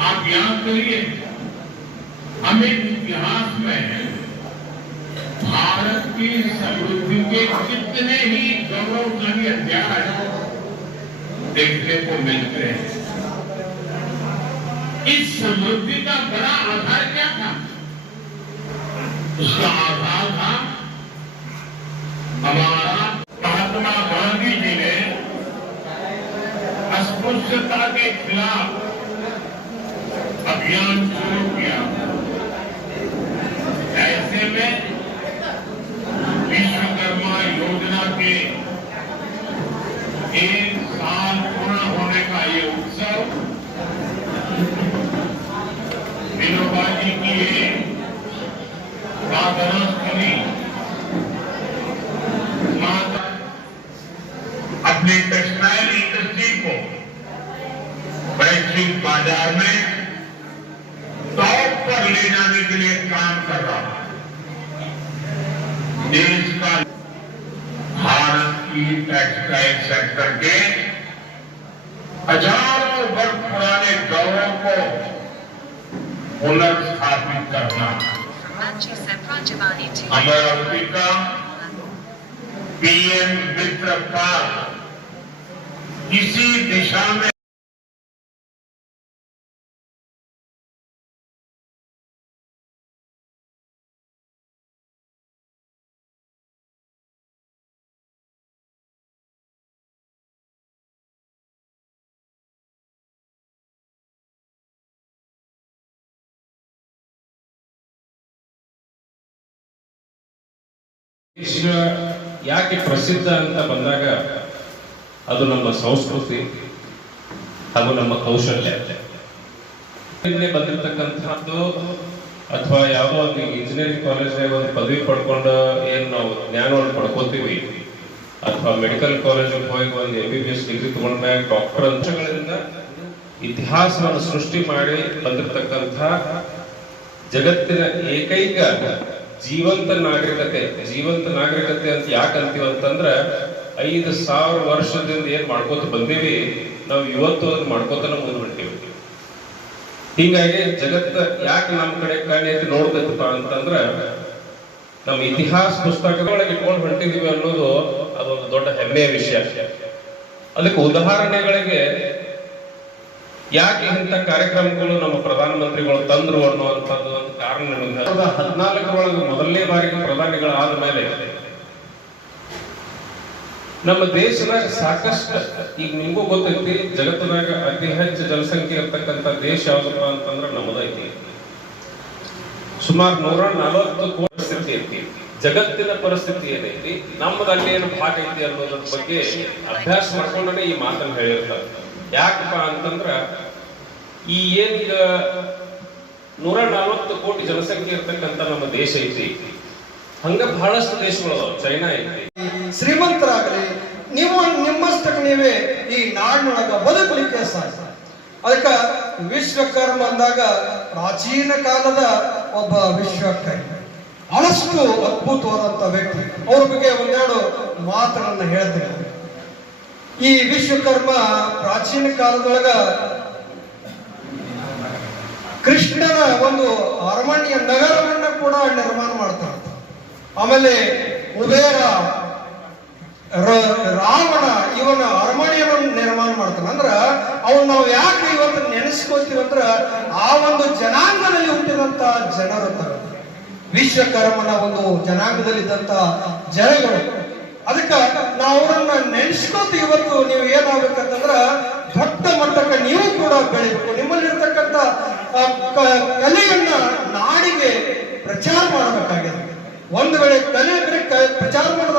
आप याद करिए हमें इतिहास में भारत की समृद्धि के कितने ही गौरवशाली अध्याय देखने को मिलते हैं। इस समृद्धि का बड़ा आधार क्या था? उसका आधार था हमारा महात्मा गांधी जी ने अस्पृश्यता के खिलाफ अभियान अपनी टेक्सटाइल इंडस्ट्री को वैश्विक बाज़ार में टॉप पर ले जाने के लिए काम कर रहा है। देश का भारत की टेक्सटाइल सेक्टर के हज़ारों वर्ष पुराने गौरव को पुनर्स्थापित करना। अमरावती का पीएम मित्र पार्क इसी दिशा में ದೇಶ ಯಾಕೆ ಪ್ರಸಿದ್ಧ ಅಂತ ಬಂದಾಗ ಅದು ನಮ್ಮ ಸಂಸ್ಕೃತಿ ಹಾಗೂ ನಮ್ಮ ಕೌಶಲ್ಯ. ಇಲ್ಲಿ ಬಂದಿರತಕ್ಕಂಥದ್ದು ಅಥವಾ ಯಾವುದೋ ಒಂದು ಇಂಜಿನಿಯರಿಂಗ್ ಕಾಲೇಜ್ನಾಗ ಒಂದು ಪದವಿ ಪಡ್ಕೊಂಡು ಏನು ನಾವು ಜ್ಞಾನವನ್ನು ಪಡ್ಕೋತೀವಿ, ಅಥವಾ ಮೆಡಿಕಲ್ ಕಾಲೇಜಿಗೆ ಹೋಗಿ ಒಂದು M B B S degree ತಗೊಂಡ್ಮ್ಯಾಗ doctor ಅಂಶಗಳಿಂದ ಇತಿಹಾಸವನ್ನು ಸೃಷ್ಟಿ ಮಾಡಿ ಬಂದಿರತಕ್ಕಂಥ ಜಗತ್ತಿನ ಏಕೈಕ ಜೀವಂತ ನಾಗರಿಕತೆ ಜೀವಂತ ನಾಗರಿಕತೆ ಅಂತ ಯಾಕೆ ಅಂತೀವಿ ಅಂತಂದ್ರ ಐದು ಸಾವಿರ ವರ್ಷದಿಂದ ಏನ್ ಮಾಡ್ಕೋತ ಬಂದೀವಿ, ನಾವು ಇವತ್ತು ಅದನ್ನ ಮಾಡ್ಕೋತನ ಮುಂದೆ ಹೊಂಟೀವಿ ಹೀಗಾಗಿ ಜಗತ್ತ ಯಾಕೆ ನಮ್ಮ ಕಡೆ ಕಾಣಿ ಅಂತ ನೋಡ್ಬೇಕಪ್ಪ ಅಂತಂದ್ರ ನಮ್ಮ ಇತಿಹಾಸ ಪುಸ್ತಕದೊಳಗೆ ಇಟ್ಕೊಂಡು ಹೊಂಟಿದೀವಿ ಅನ್ನೋದು ಅದೊಂದು ದೊಡ್ಡ ಹೆಮ್ಮೆಯ ವಿಷಯ. ಅದಕ್ಕೆ ಉದಾಹರಣೆಗಳಿಗೆ, ಯಾಕೆ ಇಂಥ ಕಾರ್ಯಕ್ರಮಗಳು ನಮ್ಮ ಪ್ರಧಾನಮಂತ್ರಿಗಳು ತಂದ್ರು ಅನ್ನುವಂಥದ್ದು ಒಂದು ಕಾರಣ ಹದಿನಾಲ್ಕರೊಳಗೆ ಮೊದಲನೇ ಬಾರಿಗೆ ಪ್ರಧಾನಿಗಳಾದ ಮೇಲೆ ನಮ್ಮ ದೇಶದಾಗ ಸಾಕಷ್ಟು, ಈಗ ನಿಮಗೂ ಗೊತ್ತೈತಿ, ಜಗತ್ತಿನಾಗ ಅತಿ ಹೆಚ್ಚು ಜನಸಂಖ್ಯೆ ಇರ್ತಕ್ಕಂಥ ದೇಶ ಯಾವ್ದಪ್ಪ ಅಂತಂದ್ರೆ ನಮ್ಮದೈತಿ ಸುಮಾರು ನೂರ ನಲವತ್ತು ಕೋಟಿ ಐತಿ. ಜಗತ್ತಿನ ಪರಿಸ್ಥಿತಿ ಏನೈತಿ? ನಮ್ಮದಲ್ಲಿ ಏನು ಭಾಗ ಐತಿ ಅನ್ನೋದ್ರ ಬಗ್ಗೆ ಅಭ್ಯಾಸ ಮಾಡ್ಕೊಂಡೇ ಈ ಮಾತನ್ನು ಹೇಳಿರ್ತಾರೆ. ಯಾಕಪ್ಪ ಅಂತಂದ್ರ, ಈ ಏನೀಗ ನೂರ ನಲವತ್ತು ಕೋಟಿ ಜನಸಂಖ್ಯೆ ಇರ್ತಕ್ಕಂಥ ನಮ್ಮ ದೇಶ ಐತಿ. ಹಂಗ ಬಹಳಷ್ಟು ದೇಶಗಳು. ಚೈನಾ ಐತಿ ಶ್ರೀಮಂತರಾಗಲಿ, ನೀವು ನಿಮ್ಮಷ್ಟಕ್ಕೆ ನೀವೇ ಈ ನಾಡಿನೊಳಗ ಬದುಕಲಿಕ್ಕೆ ಸಾಧ್ಯ. ಅದಕ್ಕೆ ವಿಶ್ವಕರ್ಮ ಅಂದಾಗ ಪ್ರಾಚೀನ ಕಾಲದ ಒಬ್ಬ ವಿಶ್ವಕರ್ಮ. ಬಹಳಷ್ಟು ಅದ್ಭುತವಾದಂತ ವ್ಯಕ್ತಿ. ಅವ್ರ ಬಗ್ಗೆ ಒಂದೆರಡು ಮಾತುಗಳನ್ನ ಹೇಳ್ತೀನಿ. ಈ ವಿಶ್ವಕರ್ಮ ಪ್ರಾಚೀನ ಕಾಲದೊಳಗ ಕೃಷ್ಣನ ಒಂದು ಅರಮಣ್ಯ ನಗರವನ್ನ ಕೂಡ ನಿರ್ಮಾಣ ಮಾಡ್ತಾರಂತ. ಆಮೇಲೆ ರ- ರಾವಣ ಇವನ ಅರಮನೆಯನ್ನು ನಿರ್ಮಾಣ ಮಾಡ್ತಾನೆ. ಅಂದ್ರ ಅವನ್ ನಾವು ಯಾಕೆ ಇವತ್ತು ನೆನೆಸ್ಕೊಳ್ತೀವಿ ಅಂದ್ರ ಆ ಒಂದು ಜನಾಂಗದಲ್ಲಿ ಹುಟ್ಟಿದಂತ ಜನರು. ವಿಶ್ವಕರ್ಮನ ಒಂದು ಜನಾಂಗದಲ್ಲಿ ಇದ್ದಂತ ಜನಗಳು. ಅದಕ್ಕ ನಾವು ಅವರನ್ನ ನೆನೆಸ್ಕೊತ ಇವತ್ತು ನೀವು ಏನಾಗ್ಬೇಕಂತಂದ್ರ ದೊಡ್ಡ ಮಟ್ಟಕ್ಕೆ ನೀವು ಕೂಡ ಬೆಳಿಬೇಕು. ನಿಮ್ಮಲ್ಲಿರ್ತಕ್ಕಂಥ ಕಲೆಯನ್ನ ನಾಡಿಗೆ ಪ್ರಚಾರ ಮಾಡಬೇಕಾಗಿದೆ. ಒಂದು ವೇಳೆ ಕಲೆ ಅಂದ್ರೆ ಪ್ರಚಾರ ಮಾಡೋದು